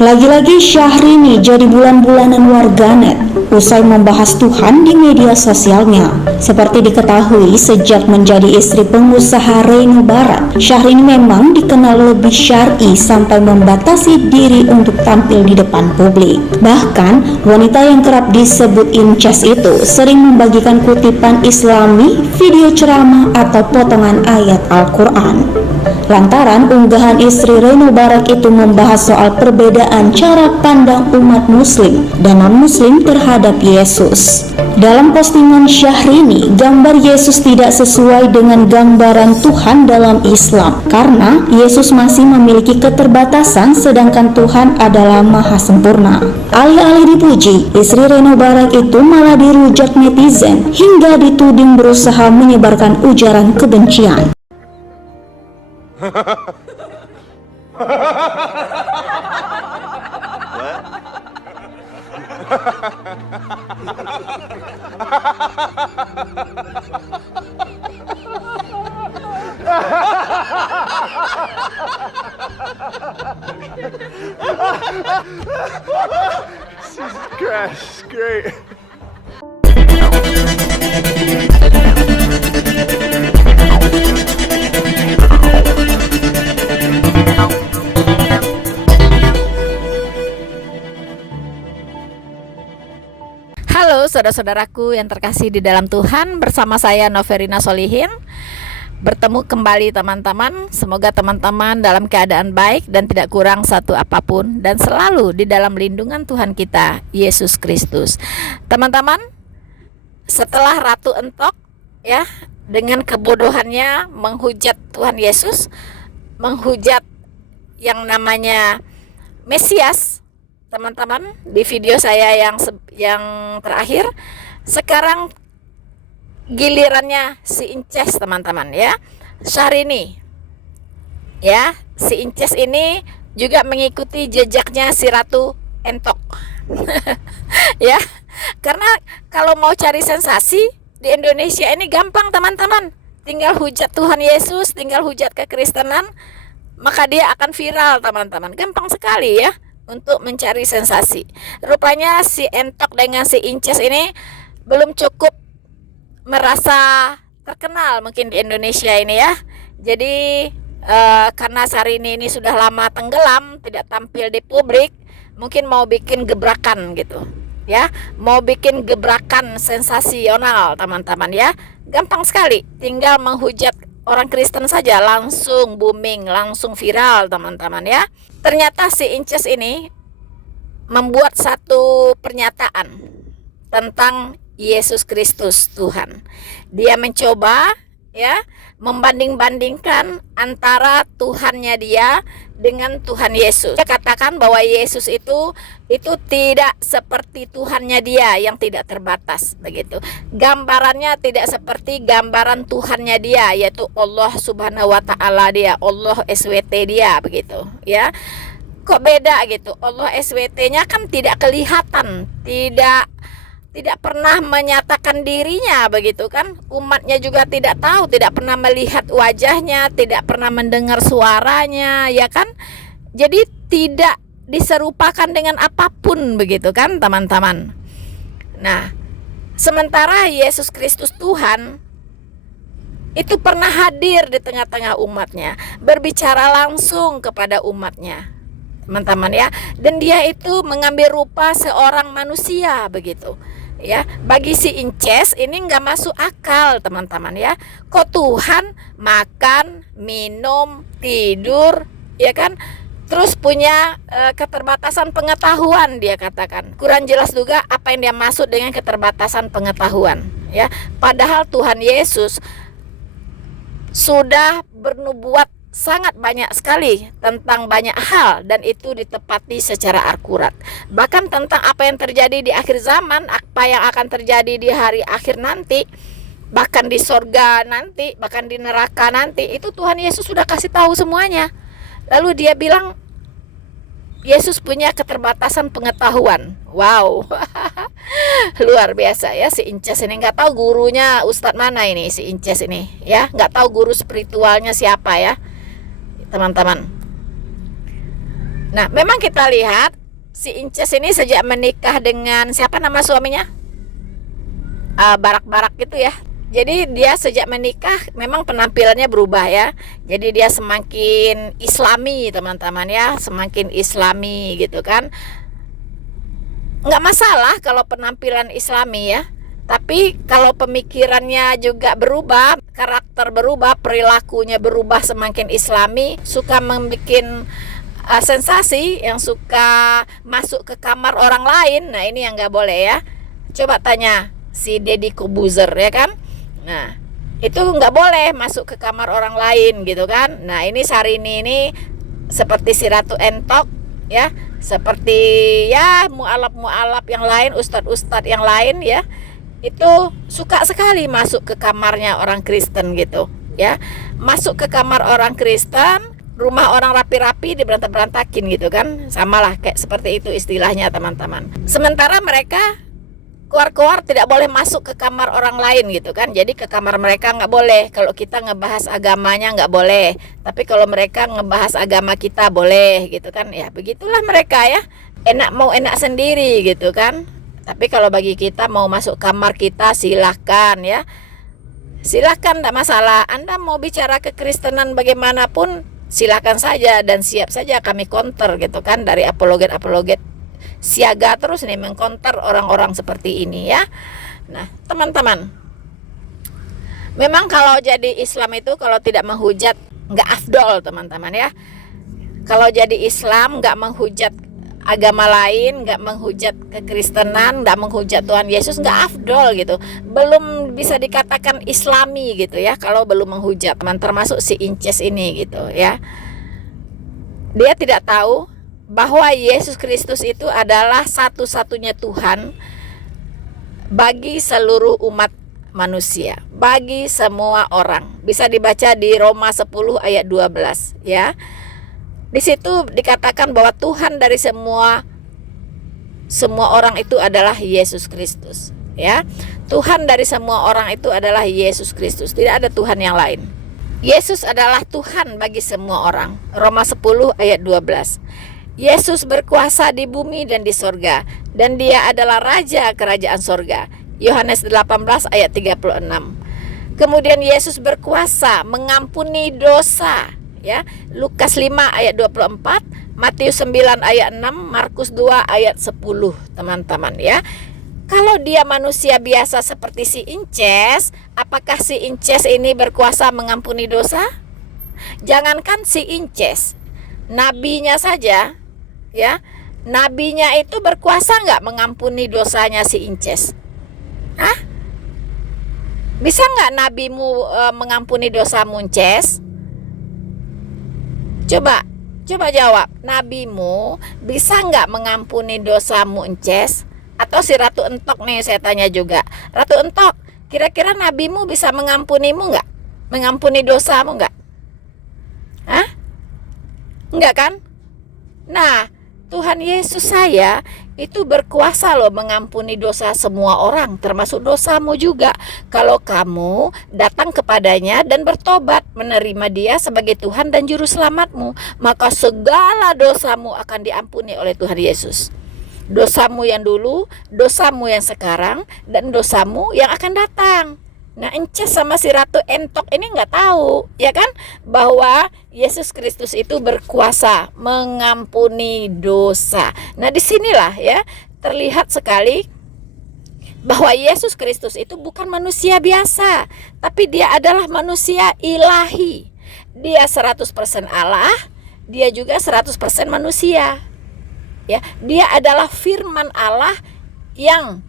Lagi-lagi Syahrini jadi bulan-bulanan warganet usai membahas Tuhan di media sosialnya. Seperti diketahui, sejak menjadi istri pengusaha Reno Barak, Syahrini memang dikenal lebih syar'i sampai membatasi diri untuk tampil di depan publik. Bahkan, wanita yang kerap disebut incest itu sering membagikan kutipan Islami, video ceramah, atau potongan ayat Al-Quran. Lantaran unggahan istri Reno Barak itu membahas soal perbedaan cara pandang umat muslim dan non-muslim terhadap Yesus. Dalam postingan Syahrini, gambar Yesus tidak sesuai dengan gambaran Tuhan dalam Islam karena Yesus masih memiliki keterbatasan sedangkan Tuhan adalah maha sempurna. Alih-alih dipuji, istri Reno Barak itu malah dirujak netizen hingga dituding berusaha menyebarkan ujaran kebencian. Jesus Christ, great. Halo saudara-saudaraku yang terkasih di dalam Tuhan, bersama saya Noverina Solihin. Bertemu kembali teman-teman. Semoga teman-teman dalam keadaan baik dan tidak kurang satu apapun, dan selalu di dalam lindungan Tuhan kita, Yesus Kristus. Teman-teman, setelah Ratu Entok ya dengan kebodohannya menghujat Tuhan Yesus, menghujat yang namanya Mesias, teman-teman, di video saya yang terakhir, sekarang gilirannya si incest, teman-teman ya. Syahrini ya, si incest ini juga mengikuti jejaknya si Ratu Entok. Ya, karena kalau mau cari sensasi di Indonesia ini gampang, teman-teman. Tinggal hujat Tuhan Yesus, tinggal hujat kekristenan, maka dia akan viral, teman-teman. Gampang sekali ya untuk mencari sensasi. Rupanya si Entok dengan si incest ini belum cukup merasa terkenal mungkin di Indonesia ini ya. Jadi karena Syahrini ini sudah lama tenggelam, tidak tampil di publik, mungkin mau bikin gebrakan gitu ya, mau bikin gebrakan sensasional, teman-teman ya. Gampang sekali, tinggal menghujat orang Kristen saja langsung booming, langsung viral, teman-teman ya. Ternyata si incest ini membuat satu pernyataan tentang Yesus Kristus Tuhan. Dia mencoba ya membanding-bandingkan antara Tuhannya dia dengan Tuhan Yesus. Dia katakan bahwa Yesus itu tidak seperti Tuhannya dia yang tidak terbatas, begitu. Gambarannya tidak seperti gambaran Tuhannya dia, yaitu Allah Subhanahu wa taala dia, Allah SWT dia, begitu ya. Kok beda gitu? Allah SWT-nya kan tidak kelihatan, tidak pernah menyatakan dirinya, begitu kan. Umatnya juga tidak tahu, tidak pernah melihat wajahnya, tidak pernah mendengar suaranya, ya kan. Jadi tidak diserupakan dengan apapun, begitu kan, teman-teman. Nah, sementara Yesus Kristus Tuhan itu pernah hadir di tengah-tengah umatnya, berbicara langsung kepada umatnya, teman-teman ya. Dan dia itu mengambil rupa seorang manusia, begitu ya. Bagi si incest ini nggak masuk akal, teman-teman ya. Kok Tuhan makan, minum, tidur, ya kan, terus punya keterbatasan pengetahuan, dia katakan. Kurang jelas juga apa yang dia maksud dengan keterbatasan pengetahuan ya. Padahal Tuhan Yesus sudah bernubuat sangat banyak sekali tentang banyak hal, dan itu ditepati secara akurat. Bahkan tentang apa yang terjadi di akhir zaman, apa yang akan terjadi di hari akhir nanti, bahkan di sorga nanti, bahkan di neraka nanti, itu Tuhan Yesus sudah kasih tahu semuanya. Lalu dia bilang Yesus punya keterbatasan pengetahuan. Wow. Luar biasa ya si incest ini. Nggak tahu gurunya ustadz mana ini si incest ini ya, nggak tahu guru spiritualnya siapa ya, teman-teman. Nah, memang kita lihat si Inces ini sejak menikah dengan siapa nama suaminya? Barak-barak gitu ya. Jadi dia sejak menikah memang penampilannya berubah ya. Jadi dia semakin islami teman-teman ya, semakin islami gitu kan. Nggak masalah kalau penampilan islami ya. Tapi kalau pemikirannya juga berubah, karakter berubah, perilakunya berubah semakin islami, suka membuat sensasi, yang suka masuk ke kamar orang lain, nah ini yang nggak boleh ya. Coba tanya si Deddy Kobuzer ya kan. Nah itu nggak boleh masuk ke kamar orang lain gitu kan. Nah ini Syahrini ini seperti si Ratu Entok ya, seperti ya mualaf yang lain, ustadz yang lain ya, itu suka sekali masuk ke kamarnya orang Kristen gitu ya. Masuk ke kamar orang Kristen, rumah orang rapi-rapi diberantak-berantakin gitu kan. Samalah kayak seperti itu istilahnya teman-teman. Sementara mereka keluar-keluar tidak boleh masuk ke kamar orang lain gitu kan. Jadi ke kamar mereka nggak boleh. Kalau kita ngebahas agamanya nggak boleh. Tapi kalau mereka ngebahas agama kita boleh gitu kan. Ya begitulah mereka ya. Enak sendiri gitu kan. Tapi kalau bagi kita mau masuk kamar kita silahkan ya. Silahkan, tidak masalah. Anda mau bicara kekristenan bagaimanapun silahkan saja, dan siap saja kami counter gitu kan. Dari apologet siaga terus nih mengcounter orang-orang seperti ini ya. Nah teman-teman, memang kalau jadi Islam itu kalau tidak menghujat nggak afdol teman-teman ya. Kalau jadi Islam nggak menghujat agama lain, nggak menghujat kekristenan, nggak menghujat Tuhan Yesus, nggak afdol gitu. Belum bisa dikatakan Islami gitu ya kalau belum menghujat. Termasuk si Inces ini gitu ya. Dia tidak tahu bahwa Yesus Kristus itu adalah satu-satunya Tuhan bagi seluruh umat manusia, bagi semua orang. Bisa dibaca di Roma 10 ayat 12 ya. Di situ dikatakan bahwa Tuhan dari semua orang itu adalah Yesus Kristus ya. Tuhan dari semua orang itu adalah Yesus Kristus, tidak ada Tuhan yang lain. Yesus adalah Tuhan bagi semua orang. Roma 10 ayat 12. Yesus berkuasa di bumi dan di sorga, dan dia adalah Raja kerajaan sorga. Yohanes 18 ayat 36. Kemudian Yesus berkuasa mengampuni dosa ya. Lukas 5 ayat 24, Matius 9 ayat 6, Markus 2 ayat 10 teman-teman ya. Kalau dia manusia biasa seperti si Inces, apakah si Inces ini berkuasa mengampuni dosa? Jangankan si Inces, nabinya saja ya, nabinya itu berkuasa nggak mengampuni dosanya si Inces? Hah? Bisa nggak nabimu mengampuni dosamu Inces? Coba jawab, nabimu bisa nggak mengampuni dosamu Inces? Atau si Ratu Entok nih saya tanya juga, Ratu Entok, kira-kira nabimu bisa mengampunimu nggak? Mengampuni dosamu nggak? Hah? Enggak kan? Nah, Tuhan Yesus saya itu berkuasa loh mengampuni dosa semua orang, termasuk dosamu juga. Kalau kamu datang kepadanya dan bertobat, menerima dia sebagai Tuhan dan Juru Selamatmu, maka segala dosamu akan diampuni oleh Tuhan Yesus. Dosamu yang dulu, dosamu yang sekarang, dan dosamu yang akan datang. Nah, Inces sama si Ratu Entok ini nggak tahu, ya kan, bahwa Yesus Kristus itu berkuasa mengampuni dosa. Nah, disinilah ya terlihat sekali bahwa Yesus Kristus itu bukan manusia biasa, tapi dia adalah manusia ilahi. Dia 100% Allah, dia juga 100% manusia. Ya, dia adalah firman Allah yang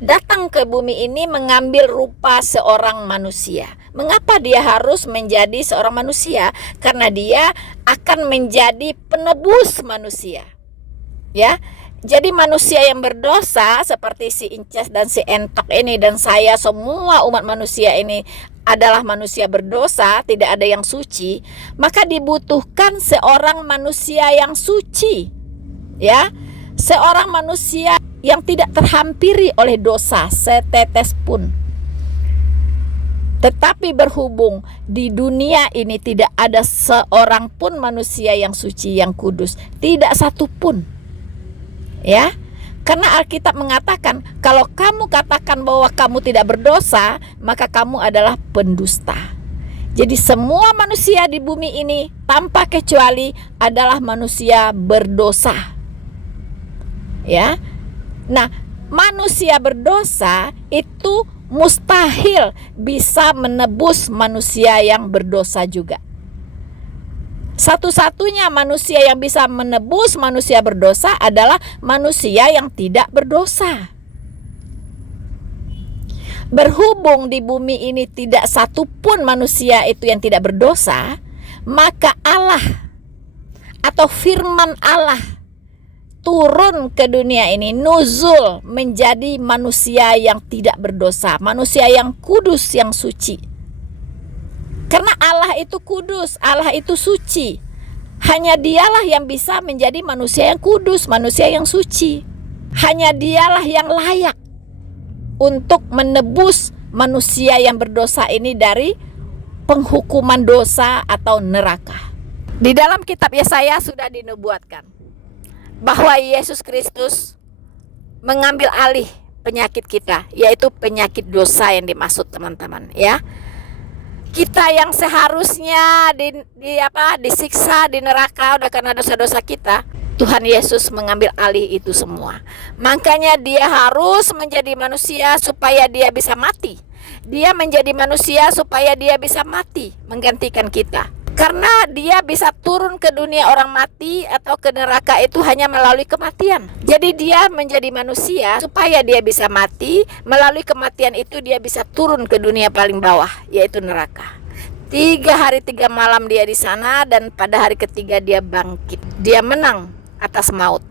datang ke bumi ini mengambil rupa seorang manusia. Mengapa dia harus menjadi seorang manusia? Karena dia akan menjadi penebus manusia. Ya. Jadi manusia yang berdosa seperti si Inces dan si Entok ini dan saya, semua umat manusia ini adalah manusia berdosa, tidak ada yang suci, maka dibutuhkan seorang manusia yang suci. Ya. Seorang manusia yang tidak terhampiri oleh dosa setetes pun. Tetapi berhubung di dunia ini tidak ada seorang pun manusia yang suci, yang kudus, tidak satu pun. Ya. Karena Alkitab mengatakan, kalau kamu katakan bahwa kamu tidak berdosa, maka kamu adalah pendusta. Jadi semua manusia di bumi ini tanpa kecuali adalah manusia berdosa. Ya. Nah, manusia berdosa itu mustahil bisa menebus manusia yang berdosa juga. Satu-satunya manusia yang bisa menebus manusia berdosa adalah manusia yang tidak berdosa. Berhubung di bumi ini tidak satu pun manusia itu yang tidak berdosa, maka Allah atau firman Allah turun ke dunia ini, nuzul menjadi manusia yang tidak berdosa, manusia yang kudus, yang suci. Karena Allah itu kudus, Allah itu suci. Hanya dialah yang bisa menjadi manusia yang kudus, manusia yang suci. Hanya dialah yang layak untuk menebus manusia yang berdosa ini dari penghukuman dosa atau neraka. Di dalam kitab Yesaya sudah dinubuatkan bahwa Yesus Kristus mengambil alih penyakit kita, yaitu penyakit dosa yang dimaksud, teman-teman, ya. Kita yang seharusnya disiksa di neraka udah karena dosa-dosa kita, Tuhan Yesus mengambil alih itu semua. Makanya dia harus menjadi manusia supaya dia bisa mati. Dia menjadi manusia supaya dia bisa mati menggantikan kita. Karena dia bisa turun ke dunia orang mati atau ke neraka itu hanya melalui kematian. Jadi dia menjadi manusia supaya dia bisa mati. Melalui kematian itu dia bisa turun ke dunia paling bawah, yaitu neraka. 3 hari 3 malam dia di sana, dan pada hari ketiga dia bangkit. Dia menang atas maut.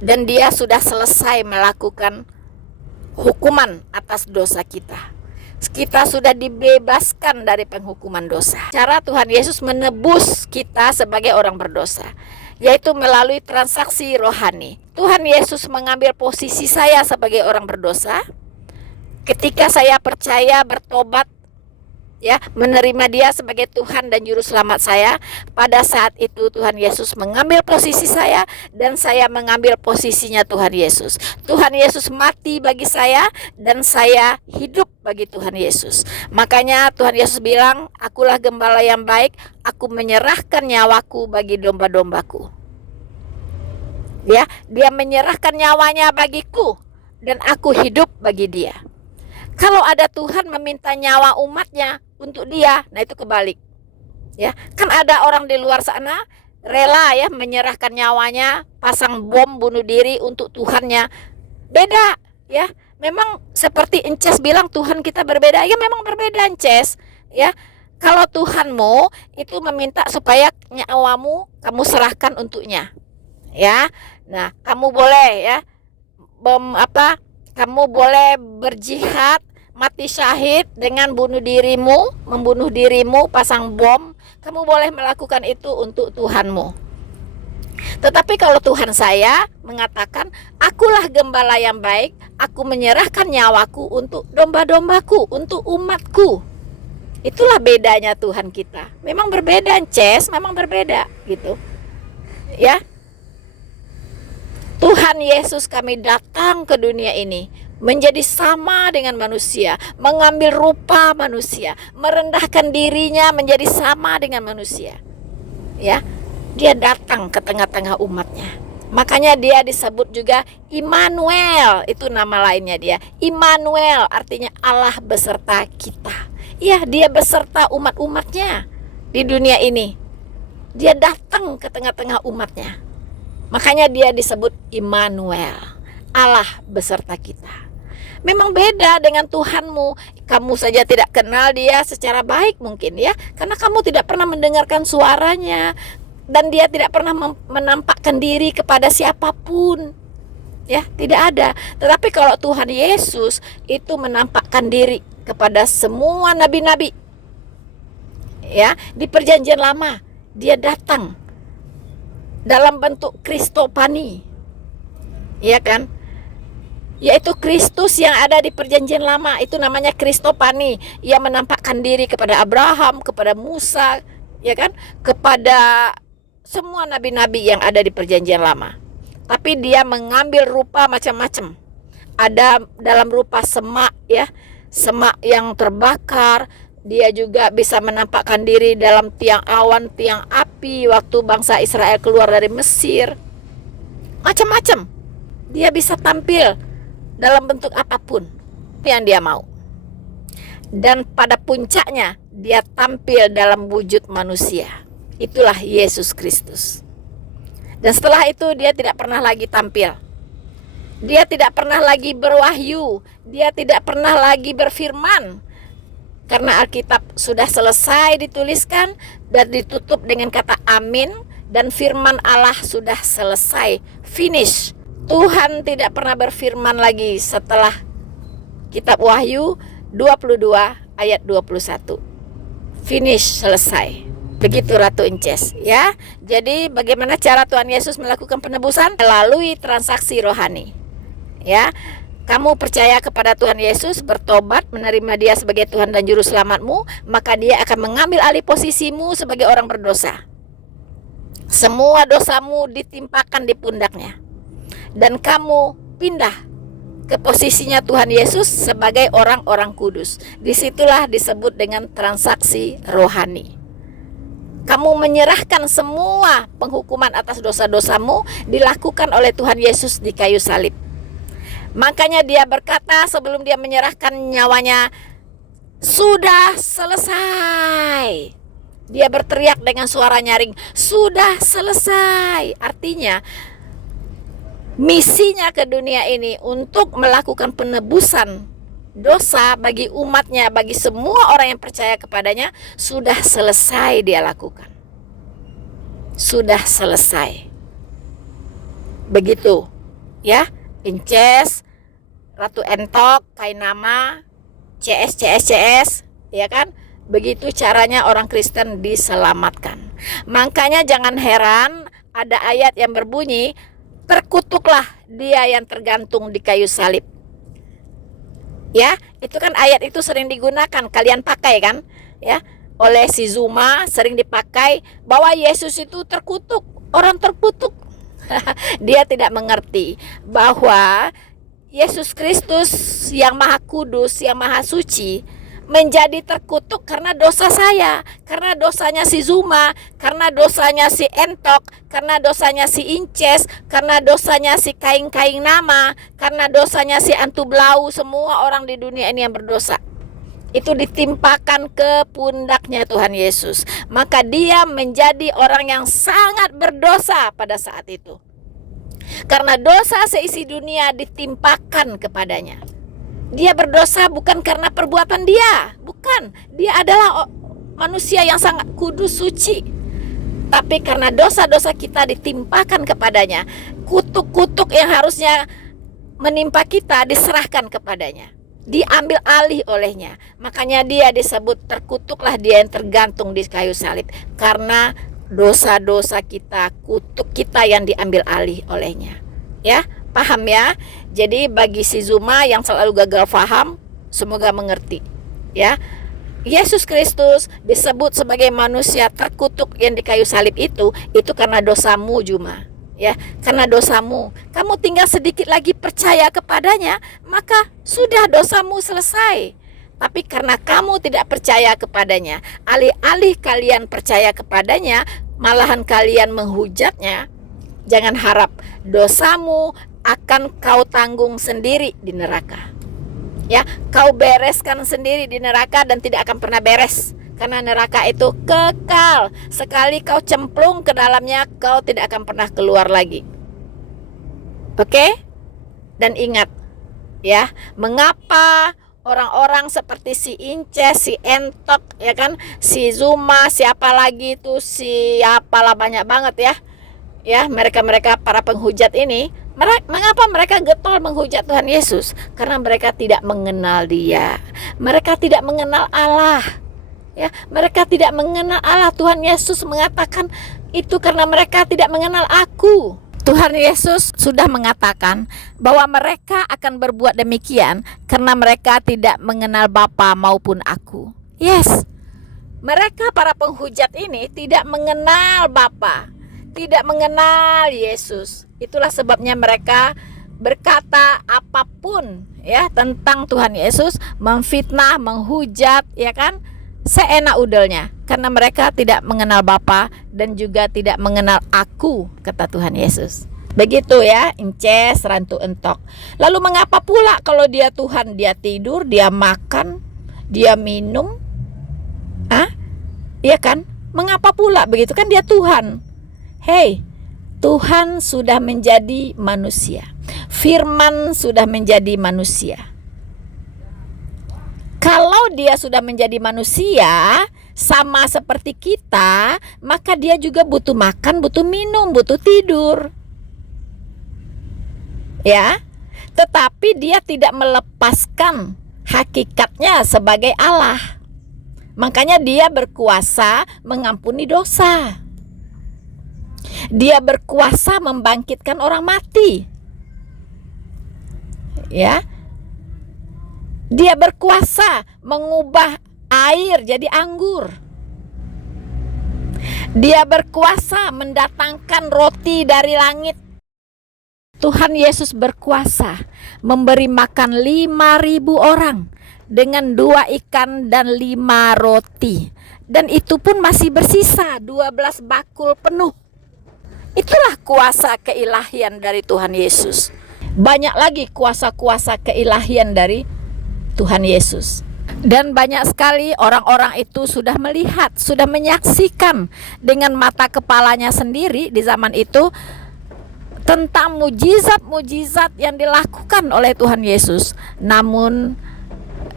Dan dia sudah selesai melakukan hukuman atas dosa kita. Kita sudah dibebaskan dari penghukuman dosa. Cara Tuhan Yesus menebus kita sebagai orang berdosa, yaitu melalui transaksi rohani. Tuhan Yesus mengambil posisi saya sebagai orang berdosa. Ketika saya percaya, bertobat, ya, menerima dia sebagai Tuhan dan Juru Selamat saya, pada saat itu Tuhan Yesus mengambil posisi saya dan saya mengambil posisinya Tuhan Yesus. Tuhan Yesus mati bagi saya dan saya hidup bagi Tuhan Yesus. Makanya Tuhan Yesus bilang, akulah gembala yang baik, aku menyerahkan nyawaku bagi domba-dombaku. Ya, dia menyerahkan nyawanya bagiku dan aku hidup bagi dia. Kalau ada Tuhan meminta nyawa umatnya untuk dia, nah itu kebalik. Ya, kan ada orang di luar sana rela ya menyerahkan nyawanya, pasang bom bunuh diri untuk Tuhannya. Beda, ya. Memang seperti Ences bilang Tuhan kita berbeda. Ya memang berbeda, Ences, ya. Kalau Tuhanmu itu meminta supaya nyawamu kamu serahkan untuknya. Ya. Nah, kamu boleh ya kamu boleh berjihad, mati syahid dengan membunuh dirimu, pasang bom. Kamu boleh melakukan itu untuk Tuhanmu. Tetapi kalau Tuhan saya mengatakan, akulah gembala yang baik, aku menyerahkan nyawaku untuk domba-dombaku, untuk umatku. Itulah bedanya Tuhan kita. Memang berbeda, Ces, memang berbeda gitu. Ya. Tuhan Yesus kami datang ke dunia ini menjadi sama dengan manusia, mengambil rupa manusia, merendahkan dirinya menjadi sama dengan manusia. Ya, dia datang ke tengah-tengah umatnya. Makanya dia disebut juga Immanuel, itu nama lainnya dia. Immanuel artinya Allah beserta kita. Ya, dia beserta umat-umatnya di dunia ini. Dia datang ke tengah-tengah umatnya. Makanya dia disebut Immanuel, Allah beserta kita. Memang beda dengan Tuhanmu. Kamu saja tidak kenal dia secara baik mungkin ya, karena kamu tidak pernah mendengarkan suaranya dan dia tidak pernah menampakkan diri kepada siapapun. Ya, tidak ada. Tetapi kalau Tuhan Yesus itu menampakkan diri kepada semua nabi-nabi. Ya, di Perjanjian Lama dia datang dalam bentuk Kristopani, ya kan? yaitu Kristus yang ada di perjanjian lama. Itu namanya Kristofani. Ia menampakkan diri kepada Abraham, kepada Musa, ya kan, kepada semua nabi-nabi yang ada di perjanjian lama. Tapi dia mengambil rupa macam-macam. Ada dalam rupa semak, ya, semak yang terbakar. Dia juga bisa menampakkan diri dalam tiang awan, tiang api waktu bangsa Israel keluar dari Mesir. Macam-macam. Dia bisa tampil dalam bentuk apapun yang dia mau. Dan pada puncaknya dia tampil dalam wujud manusia. Itulah Yesus Kristus. Dan setelah itu dia tidak pernah lagi tampil. Dia tidak pernah lagi berwahyu. Dia tidak pernah lagi berfirman. Karena Alkitab sudah selesai dituliskan dan ditutup dengan kata amin, dan firman Allah sudah selesai, finish. Tuhan tidak pernah berfirman lagi setelah kitab Wahyu 22 ayat 21. Finish, selesai. Begitu Ratu Inces, ya. Jadi bagaimana cara Tuhan Yesus melakukan penebusan? Melalui transaksi rohani. Ya. Kamu percaya kepada Tuhan Yesus, bertobat, menerima Dia sebagai Tuhan dan Juru Selamatmu, maka Dia akan mengambil alih posisimu sebagai orang berdosa. Semua dosamu ditimpakan di pundaknya. Dan kamu pindah ke posisinya Tuhan Yesus sebagai orang-orang kudus. Disitulah disebut dengan transaksi rohani. Kamu menyerahkan semua penghukuman atas dosa-dosamu dilakukan oleh Tuhan Yesus di kayu salib. Makanya dia berkata sebelum dia menyerahkan nyawanya, sudah selesai. Dia berteriak dengan suara nyaring, sudah selesai. Artinya misinya ke dunia ini untuk melakukan penebusan dosa bagi umatnya, bagi semua orang yang percaya kepadanya, sudah selesai dia lakukan. Sudah selesai. Begitu, ya. Inces, Ratu Entok, Kainama, CS, ya kan? Begitu caranya orang Kristen diselamatkan. Makanya jangan heran ada ayat yang berbunyi, terkutuklah dia yang tergantung di kayu salib. Ya, itu kan ayat itu sering digunakan, kalian pakai kan? Ya, oleh si Zuma sering dipakai bahwa Yesus itu terkutuk, orang terkutuk. Dia tidak mengerti bahwa Yesus Kristus yang Maha Kudus, yang Maha Suci menjadi terkutuk karena dosa saya, karena dosanya si Zuma, karena dosanya si Entok, karena dosanya si Inces, karena dosanya si Kaing Nama, karena dosanya si Antu Blau. Semua orang di dunia ini yang berdosa itu ditimpakan ke pundaknya Tuhan Yesus. Maka dia menjadi orang yang sangat berdosa pada saat itu. Karena dosa seisi dunia ditimpakan kepadanya. Dia berdosa bukan karena perbuatan dia, bukan. Dia adalah manusia yang sangat kudus, suci. Tapi karena dosa-dosa kita ditimpakan kepadanya, kutuk-kutuk yang harusnya menimpa kita diserahkan kepadanya, diambil alih olehnya. Makanya dia disebut terkutuklah dia yang tergantung di kayu salib, karena dosa-dosa kita, kutuk kita yang diambil alih olehnya. Ya, paham ya? Jadi bagi si Zuma yang selalu gagal paham, semoga mengerti. Ya, Yesus Kristus disebut sebagai manusia terkutuk yang di kayu salib itu karena dosamu, Zuma. Ya, karena dosamu. Kamu tinggal sedikit lagi percaya kepadanya, maka sudah dosamu selesai. Tapi karena kamu tidak percaya kepadanya, alih-alih kalian percaya kepadanya, malahan kalian menghujatnya, jangan harap dosamu akan kau tanggung sendiri di neraka. Ya, kau bereskan sendiri di neraka dan tidak akan pernah beres. Karena neraka itu kekal. Sekali kau cemplung ke dalamnya, kau tidak akan pernah keluar lagi. Oke? Dan ingat, ya, mengapa orang-orang seperti si Inces, si Entok, ya kan, si Zuma, siapa lagi itu, siapalah banyak banget ya. Ya, mereka-mereka para penghujat ini, mengapa mereka getol menghujat Tuhan Yesus? Karena mereka tidak mengenal Dia. Mereka tidak mengenal Allah. Ya, mereka tidak mengenal Allah. Tuhan Yesus mengatakan itu karena mereka tidak mengenal aku. Tuhan Yesus sudah mengatakan bahwa mereka akan berbuat demikian karena mereka tidak mengenal Bapa maupun aku. Yes, mereka para penghujat ini tidak mengenal Bapa, tidak mengenal Yesus. Itulah sebabnya mereka berkata apapun ya tentang Tuhan Yesus, memfitnah, menghujat, ya kan? Seenak udelnya, karena mereka tidak mengenal Bapa dan juga tidak mengenal aku, kata Tuhan Yesus. Begitu ya, inces rantu entok. Lalu mengapa pula kalau dia Tuhan, dia tidur, dia makan, dia minum? Iya kan? Mengapa pula begitu, kan dia Tuhan. Hei, Tuhan sudah menjadi manusia. Firman sudah menjadi manusia. Kalau dia sudah menjadi manusia, sama seperti kita, maka dia juga butuh makan, butuh minum, butuh tidur. Ya, tetapi dia tidak melepaskan hakikatnya sebagai Allah. Makanya dia berkuasa mengampuni dosa. Dia berkuasa membangkitkan orang mati. Ya. Dia berkuasa mengubah air jadi anggur. Dia berkuasa mendatangkan roti dari langit. Tuhan Yesus berkuasa memberi makan 5.000 orang dengan 2 ikan dan 5 roti. Dan itu pun masih bersisa 12 bakul penuh. Itulah kuasa keilahian dari Tuhan Yesus. Banyak lagi kuasa-kuasa keilahian dari Tuhan Yesus. Dan banyak sekali orang-orang itu sudah melihat, sudah menyaksikan dengan mata kepalanya sendiri di zaman itu tentang mujizat-mujizat yang dilakukan oleh Tuhan Yesus. Namun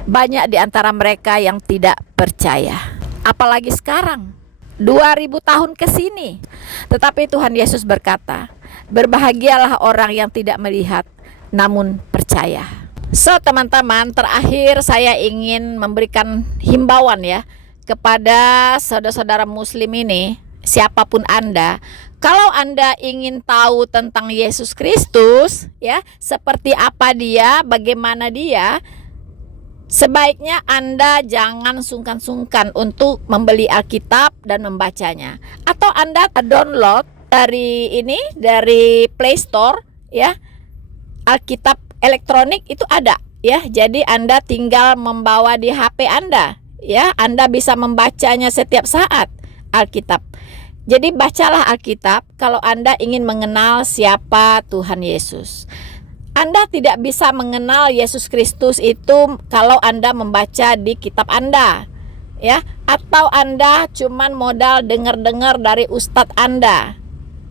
banyak di antara mereka yang tidak percaya. Apalagi sekarang 2000 tahun ke sini. Tetapi Tuhan Yesus berkata, berbahagialah orang yang tidak melihat namun percaya. So teman-teman, terakhir saya ingin memberikan himbauan ya kepada saudara-saudara muslim ini, siapapun Anda. Kalau Anda ingin tahu tentang Yesus Kristus ya, seperti apa dia, bagaimana dia, sebaiknya Anda jangan sungkan-sungkan untuk membeli Alkitab dan membacanya. Atau Anda download dari Play Store ya, Alkitab elektronik itu ada ya. Jadi Anda tinggal membawa di HP Anda ya. Anda bisa membacanya setiap saat Alkitab. Jadi bacalah Alkitab kalau Anda ingin mengenal siapa Tuhan Yesus. Anda tidak bisa mengenal Yesus Kristus itu kalau Anda membaca di kitab Anda ya, atau Anda cuman modal dengar-dengar dari ustadz Anda.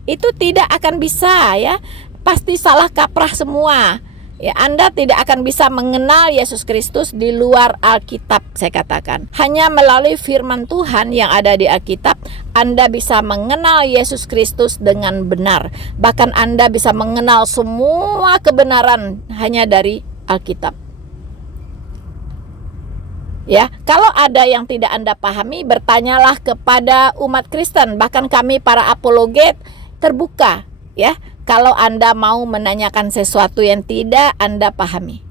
Itu tidak akan bisa ya. Pasti salah kaprah semua. Ya, Anda tidak akan bisa mengenal Yesus Kristus di luar Alkitab, saya katakan. Hanya melalui firman Tuhan yang ada di Alkitab, Anda bisa mengenal Yesus Kristus dengan benar. Bahkan Anda bisa mengenal semua kebenaran hanya dari Alkitab. Ya, kalau ada yang tidak Anda pahami, bertanyalah kepada umat Kristen. Bahkan kami para apologet terbuka, ya. Kalau Anda mau menanyakan sesuatu yang tidak Anda pahami.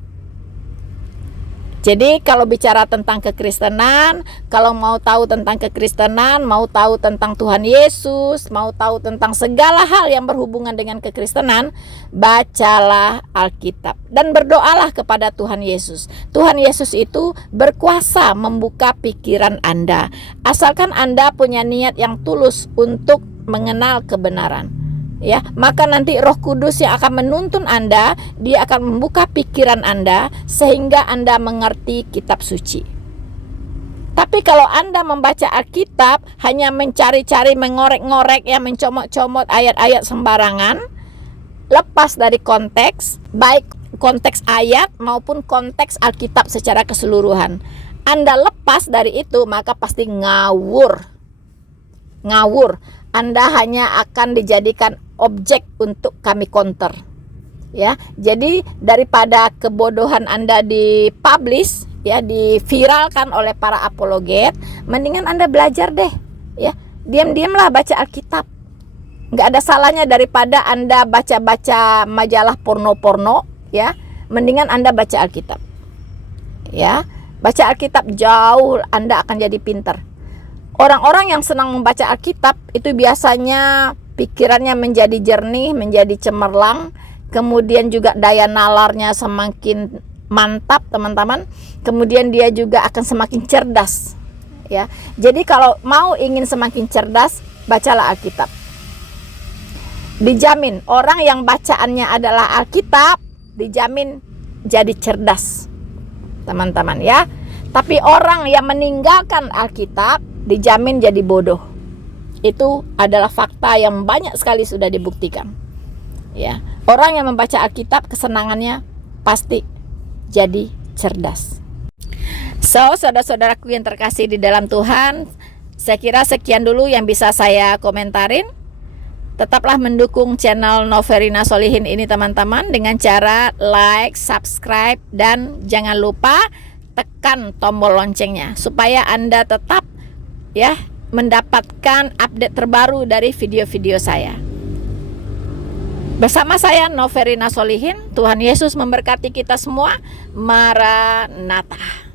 Jadi kalau bicara tentang kekristenan, kalau mau tahu tentang kekristenan, mau tahu tentang Tuhan Yesus, mau tahu tentang segala hal yang berhubungan dengan kekristenan, bacalah Alkitab dan berdoalah kepada Tuhan Yesus. Tuhan Yesus itu berkuasa membuka pikiran Anda, asalkan Anda punya niat yang tulus untuk mengenal kebenaran. Ya, maka nanti Roh Kudus yang akan menuntun Anda, dia akan membuka pikiran Anda sehingga Anda mengerti kitab suci. Tapi kalau Anda membaca Alkitab hanya mencari-cari, mengorek-ngorek, ya, mencomot-comot ayat-ayat sembarangan, lepas dari konteks, baik konteks ayat maupun konteks Alkitab secara keseluruhan, Anda lepas dari itu, maka pasti ngawur. Anda hanya akan dijadikan objek untuk kami counter. Ya, jadi daripada kebodohan Anda dipublish, ya, diviralkan oleh para apologet, mendingan Anda belajar deh, ya. Diam-diamlah baca Alkitab. Nggak ada salahnya daripada Anda baca-baca majalah porno-porno, ya. Mendingan Anda baca Alkitab. Ya, baca Alkitab jauh Anda akan jadi pintar. Orang-orang yang senang membaca Alkitab itu biasanya pikirannya menjadi jernih, menjadi cemerlang, kemudian juga daya nalarnya semakin mantap, teman-teman. Kemudian dia juga akan semakin cerdas, ya. Jadi kalau mau ingin semakin cerdas, bacalah Alkitab. Dijamin orang yang bacaannya adalah Alkitab dijamin jadi cerdas, teman-teman, ya. Tapi orang yang meninggalkan Alkitab dijamin jadi bodoh. Itu adalah fakta yang banyak sekali sudah dibuktikan, ya. Orang yang membaca Alkitab kesenangannya pasti jadi cerdas. So, saudara-saudaraku yang terkasih di dalam Tuhan, saya kira sekian dulu yang bisa saya komentarin. Tetaplah mendukung channel Noverina Solihin ini, teman-teman, dengan cara like, subscribe, dan jangan lupa tekan tombol loncengnya supaya Anda tetap, ya, mendapatkan update terbaru dari video-video saya. Bersama saya Noverina Solihin, Tuhan Yesus memberkati kita semua. Maranatha.